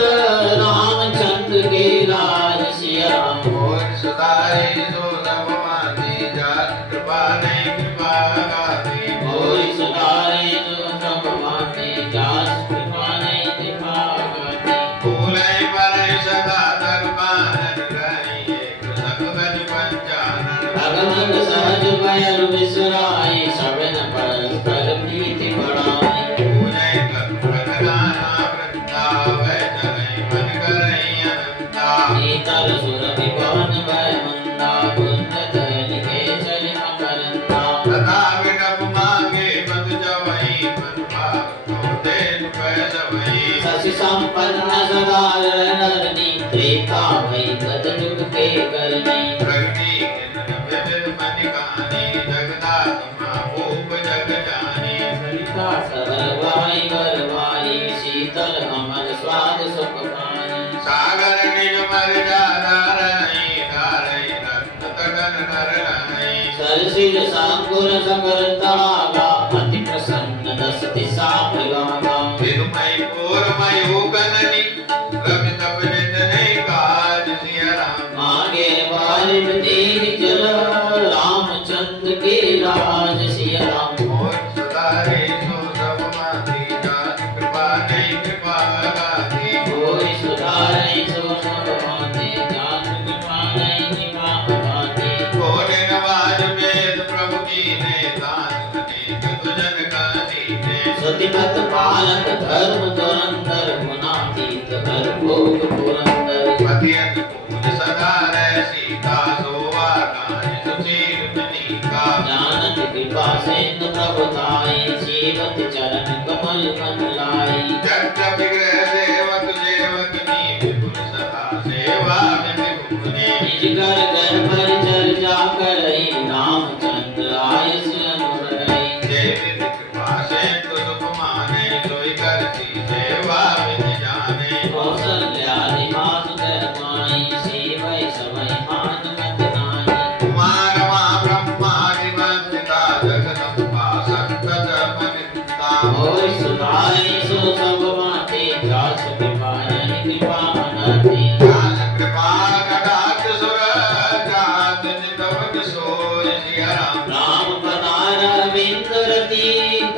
रामचंद्र के राज सिया राम और सुधारे सो सब माती जात कृपा नहीं कृपा गाती कोई सुधारे जो सब माते जास कृपा नहीं कृपा गाती फूले पर सदा दरबान रही एक सगन पंचानन भगवत सहज भयल बिसराई सबन परस्पर प्रीति बढ़ाई पूजे कर प्रगटाना वृंदा वै चले मन करई अनंता शीतल सुरभि पवन भय मंदा कुंज दल के चल मकरंदा तथा विडप मांगे मद जवई मन भाव तो देन पैसवई शशि संपन्न सदा नरनी त्रेता भई गद जुग के करनी प्रगति किन्न विविध मनिकानी जगदात्मा भूप जग जानी सरिता सरल वाई गरवाई शीतल अमर स्वाद सुख पाई सागर निज मर जादा रही धारई रक्त तगन नर रही सरसिज सांकुर सकर तड़ागा अति प्रसन्न दस दिशा प्रगागा विदुमय पूर्वमय उगननी रवि तप नित नहीं काज सिया राम आगे बारिम देख चल रामचंद्र के राज सिया राम और सुधारे सो सब माती जात कृपा नहीं कृपा गाती कोई सुधारै सो सब भांति जात कृपा नहीं कृपा भांति कोने नवाज वेद प्रभु की ने दान अनेक तुझन का दीने सतिपत पाल बालक धर्म धुरंधर गुणातीत हर भोग पुरंदर पतियत पूज सदा रह सीता सोवा गाय सुशील विनीता जानत कृपा सिंधु प्रभुताई जीवत चरण कमल मन लाई जग विग्रह देवक देवकनी विपुल सदा सेवा में विभुने निज घर घर परिचर जाकर रामचंद्र आयुष अनुरई देवी कृपा से तो सुख माने सोई करती सेवा विधि जाने कौशल्या निवास माई सेवै समय मान मत नाई कुमार मां ब्रह्मादि वंदिता जगदम्बा संतत मनिता और सुधाई सो सब माते जास कृपा नहीं कृपा अनाते ज्ञान कृपा कटाक्ष सुर जात नितवक सोय सिया राम राम पदार बिंदुरति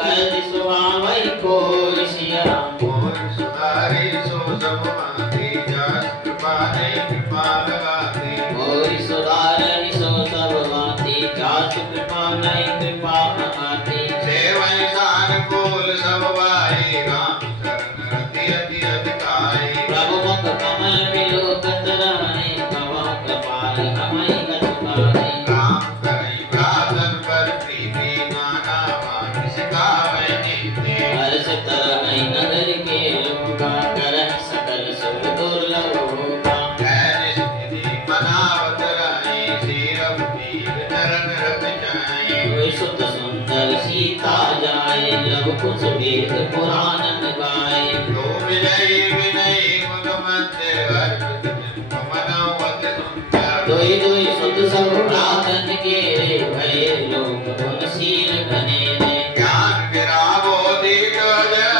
करति सुहावै कोई सिया राम मोर सुधारी सो सब माती जास कृपा ने कृपा लगाती और सुधारहि सो सब माते जास कृपा नहीं कृपा अनाते सेवै सान कोल सब भाई राम शरण रति अति अधिकाई प्रभु मुख कमल बिलोकत रहे कवा कृपाल हमै गतुकारे राम करई प्रार्थन कर प्रीति नाना वाणी सिखावे नीति हर्ष तरह नगर के लोगा करह सकल सुर दुर्लभ होगा ऐस निधि मनावत रहे सिरप पीर चरण रत जाए कोई सुत सुंदर सीता जाए लव कुछ वेद पुराण गाए तो विजय विनय मुद मध्य अर्पित मनावत सुंदर दोई दोई सुत सब प्रार्थन के भय लोक गुणशील घने रे ज्ञान विरागो दीक जय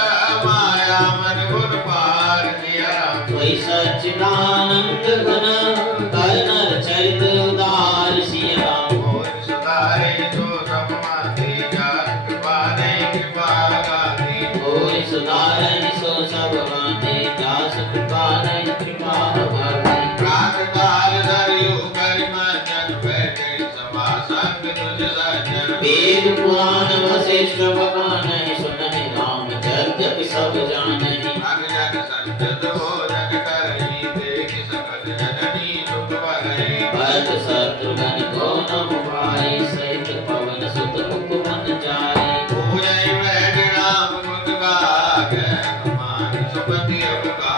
माया मन गुण पार दिया कोई सच्चिदानंद घन कर्णर चरित उदार सिया राम मोर सुधारे सो सब माती जात कृपा ने कृपा गाती कोई सुधारहि सो सब माते जास कृपा नहीं कृपा भाती प्रात काल सरयू करिमंजन बैठे सभा संग तुझ सज्जन वेद पुराण वशिष्ठ भगवान सुनहि राम यद्यपि सब जानहि अगजन संजत भोजन करई देख सकल जननी सुख भरई भरत शत्रुघ्न को न भाई सहित पवन सुत मुकुमन जाय पूजय बैठ राम गुण गागे हनुमान सुपति अवगा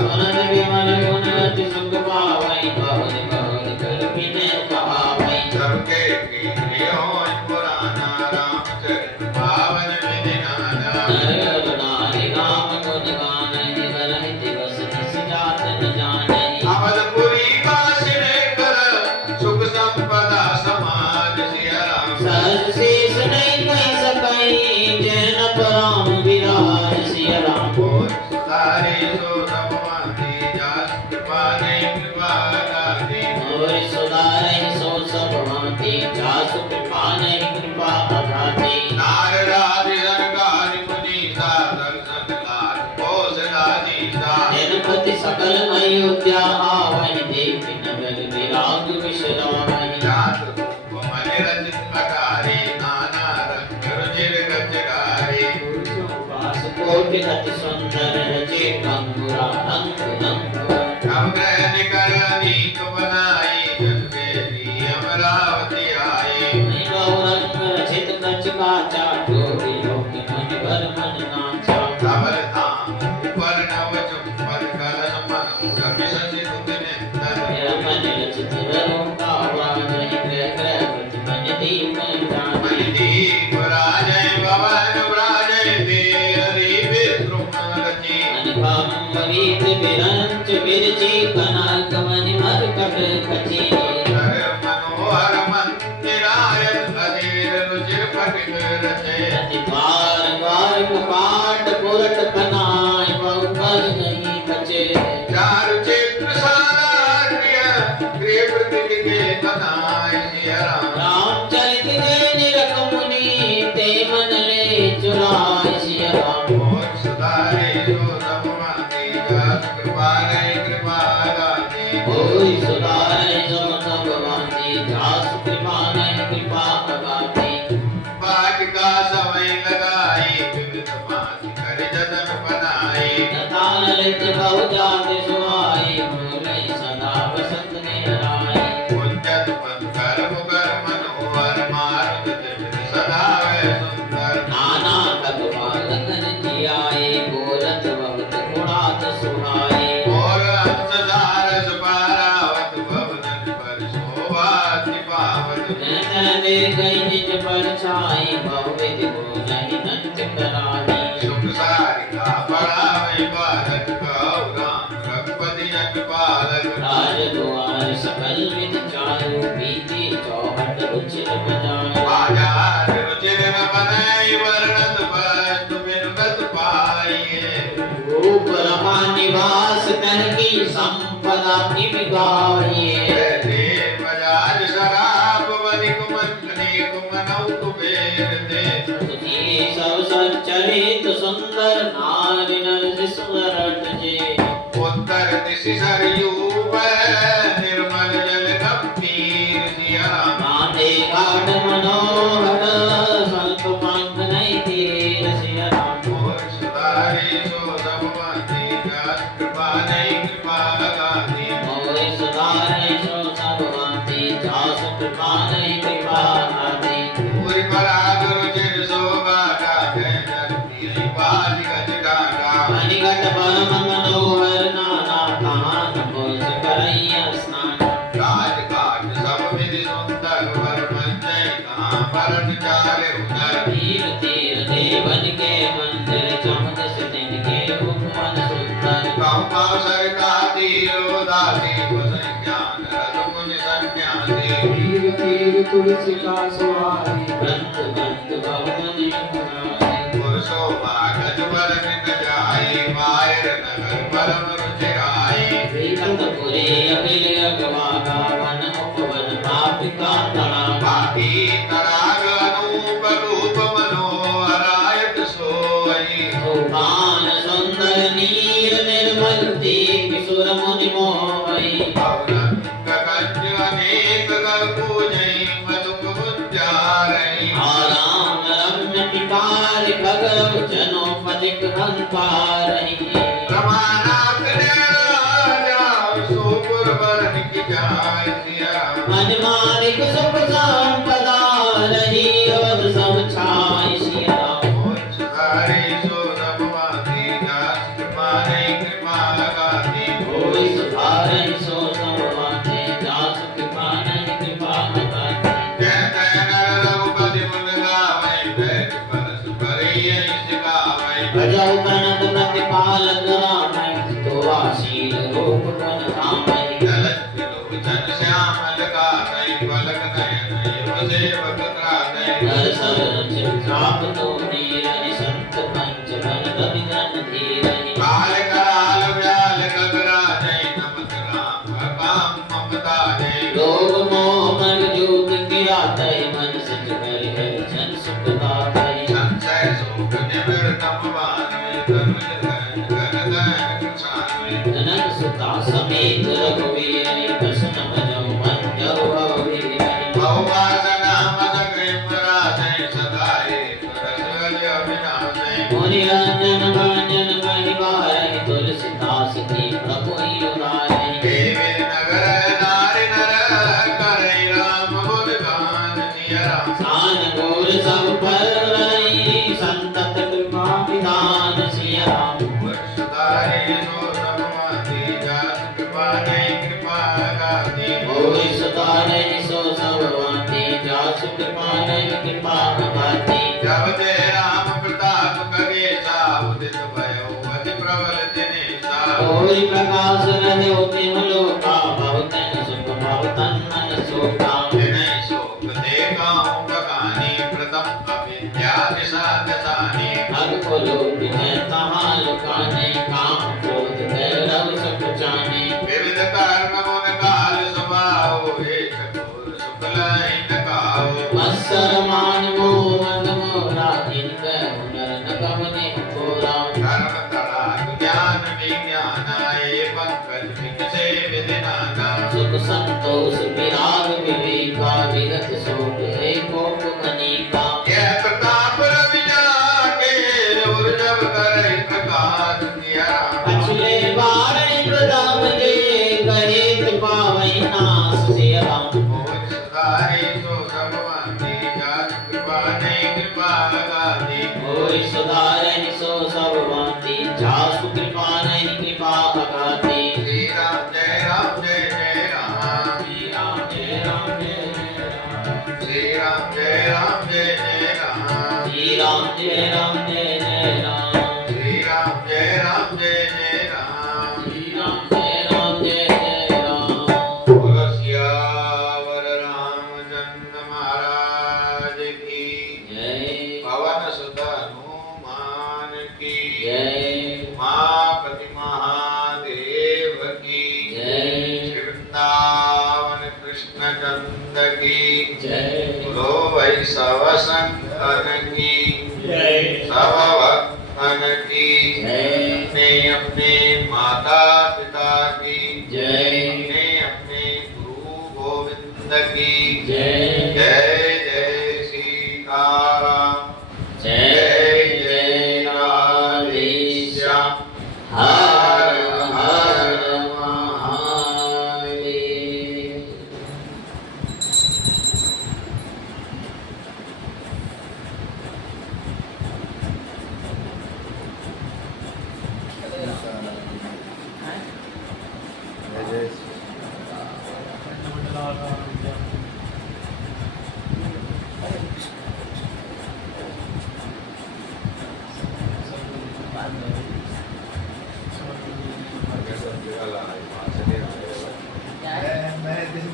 सुनन विमल गुण अति सुख पावै बहुन बहुन कर विनय कहावै सबके कीर्ति होय पुराना रामचरित पावन विधि नाना नर नारी राम गुण गानहि करहि दिवस निशि जात न जानहि अवधपुरी वासिने कर सुख संपदा समाज सिया राम सहज शेष नहीं कहि सकै जैन पराम विराज सिया राम और सुधारे सो सब माती जास कृपा ने कृपा गाती और सुधारहि सो सब भांति जासु कृपा नहीं कृपा अघाती नारद आदि सनकादि मुनीसा दर्शन लाल कौशलाधीसा जनपति सकल अयोध्या आवहि देख नगर विराग विश्रामहि जात रूप मन रचित अटारी नाना रंग रुचिर गजगारी पास कोटि अति सुंदर रचे कंगुरा रंग रंग नवग्रह निकर अनीक बनाई जन देवी अमरावती आई गौरंग रचित कच काचा जोगी लोक मन भर मन नाचा धवल धाम ऊपर नव चुंबन कलश मन रवि शशि रुद्र नेत्र मन रचित ररो कावा नहीं ग्रह ग्रह प्रतिमन दीप जाने मणिदीप राजय भवन व्राजय तेरी विद्रुम रची अनुपम वित विरंच विरची कनक मणि मरकट खची हर मनोहर मंदिराय अधीर रुचिर पटिक रचे रति द्वार द्वार कपाट पुरट कनाय बहुपद नहीं बचे चारु चित्र सारा प्रिय प्रिय प्रति के कथाएं सिया राम रामचरित के निरख मुनि ते मन ले चुराय सिया राम और सुधारे जो सब माती जात कृपा ने कृपा गाती कोई सुधारहि सो सब भांति जासु कृपा नहीं कृपा अगाती पाठ का समय लगाई विविध माति कर जन करे गई निज परछाई बहुविध बोलहि नंद कराही सुख सारिका पढ़ावे बालक कहु राम रघुपति अट पालक राज द्वार सकल विध चारु बीती चौहट उचित बजाय बाजार रुचिर न बनई वर्णत वस्तु बिनुगत पाइए रूप रमा निवास कर की संपदा निम गाइए देव बजाज शराब वनिक मंथनी कुमनौ कुबेर दे तुझी सब सच्चरित सुंदर नारी नर सुंदर जे उत्तर दिशि सरयू बह निर्मल जल गंभीर सिया माने घाट मनोहर संत पंख नहीं तीर सिया मोर सुधारे सो सब माती जास कृपा नहीं कृपा लगाती मोरे सुधारे सो सब वाती जास कृपा नहीं कृपा आती पूरी पराग रुचिर शोभा गाते धरती बाज गज डाटा मणिघट परम मनोहर नाना कान बोल करैया स्नान राजघाट सब विधि सुंदर वर मंजय कहाँ परन चाले उदर तीर तीर देवन के मंदिर चमक दिन के उपवन सुंदर कहूँ पाँव सरका तीरो दासी बसई ज्ञान रघु मुनि संज्ञासी तीर तीर तुलसी का सुहाई ग्रंथ ग्रंथ भवन युगनाई गुर शोभा गज वर नित जाई मायर नगर परम रुचिराई श्रीकंठपुरी अखिल अगवागा वन उपवन पापिका तड़ा पापी तड़ाग अनूप रूप मनोहरायत सोई सोपान सुंदर नीर निर्मल दीप किशोर मुनि मोहई भवनंग कंज अनेक कर पूजई मधुक बुद्धारई आराम रम्य पिकार खगव जनो पदिक हंकारहि रमानाथ ने राजा सोपुर बरन की जाय सिया मनमानिक सुख संपदा रही और सब छाई सिया मोर सुधारे सो नभवाती दास कृपा नहीं कृपा लगाती कोई सुधारे सो सब वाते जास कृपा नहीं कृपा लगाती जय जय नर रघुपति मुन गावै बैठ परस परैया इस गावै भजौ कनक प्रतिपालक रामै तो आशील रूप गुण धामै जलत विलोचन श्यामल गावै पलक नयन युव सेवक गावै नर सरच चाप तो नीरहि संत पंच बल रविगण धीरहि काल कराल व्याल गगराजै नमत राम काम ममता जय लोग मोह मन जोग गिरातै मन सिज कर हरि जन सुख दातै संशय शोक निवृत्तम वानवे धनुष धन गण गण कुशानवे जनक सुता समेत रघुवीर दर्शन भजौ मंजौ अवधीर बहुवासना मदग्रीम राजै सदाए तुरस गज अविनाशै मुनि रंजन भंजन महिवारहि तुलसीदास की प्रभु युराय देवी नगर नारी नर करै राम गुण गान नियरा सान गोर सब पर रही संतत कृपा विधान सिया राम सुधारे सो नभवाती जास कृपा नहीं कृपा गाती मोहि सुधारे सो सब वाती जासु कृपा नहीं कृपा गाती जब ते राम प्रताप करे साउदित भयो अति प्रबल दिनेशा कोई प्रकाश रहे तिम लोका बहुतन सुख बहुतन मन शोका जिनहि शोक देखाऊं बगानी प्रथम अविद्या निषाद सानी अग खोलो विजय तहाँ लुकाने काम क्रोध भैरव सब जाने विविध कर्म गुण काल स्वभाव हे चकोर शुक्ल इन काओ मत्सर मान मोह मद मोरा इनके हुनर न कवने थोरा धर्म तड़ा ज्ञान विज्ञान ये पंकज विकसे विधि नाना सुख संतोष विराग विवेका विगत शोक एकोप अनेका यह प्रताप रवि जाके और जब करे प्रकाश दिया अछले बार प्रदाम दे कहे पावै नास सिया राम मोर सुधारे सो सब वाती जास कृपा नहीं कृपा लगाती कोई सुधारे सो सब वाती जासु कृपा नहीं कृपा अगाती श्री राम जय राम जय जय राम श्री राम जय राम जय राम श्री राम राम जय राम जय जय राम श्री राम जय राम जय जय राम श्री राम जय राम जय जय राम बोलो सियावर रामचंद्र महाराज की जय पवन सुत हनुमान की जय उमापति महादेव की जय श्री वृंदावन कृष्ण चंद की जय बोलो वैष्णव संतन की जय सब भक्तन की जय अपने अपने माता पिता की जय अपने अपने गुरु गोविंद की जय जय जय सीताराम जय जय राधे श्याम हर हर महादेव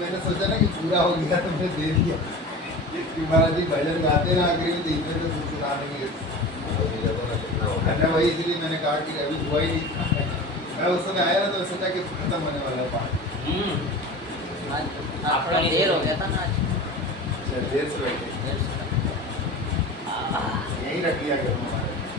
मैंने सोचा ना कि पूरा हो गया तो मैंने दे दिया। ये महाराज जी भजन गाते ना आखिरी में तो इतने तो सुना देंगे। वही इसलिए मैंने कहा कि अभी हुआ ही नहीं। मैं उस समय आया ना तो सोचा कि खत्म होने वाला है पाठ। आपका देर हो गया था ना आज। अच्छा, देर से बैठे यहीं रख लिया करो।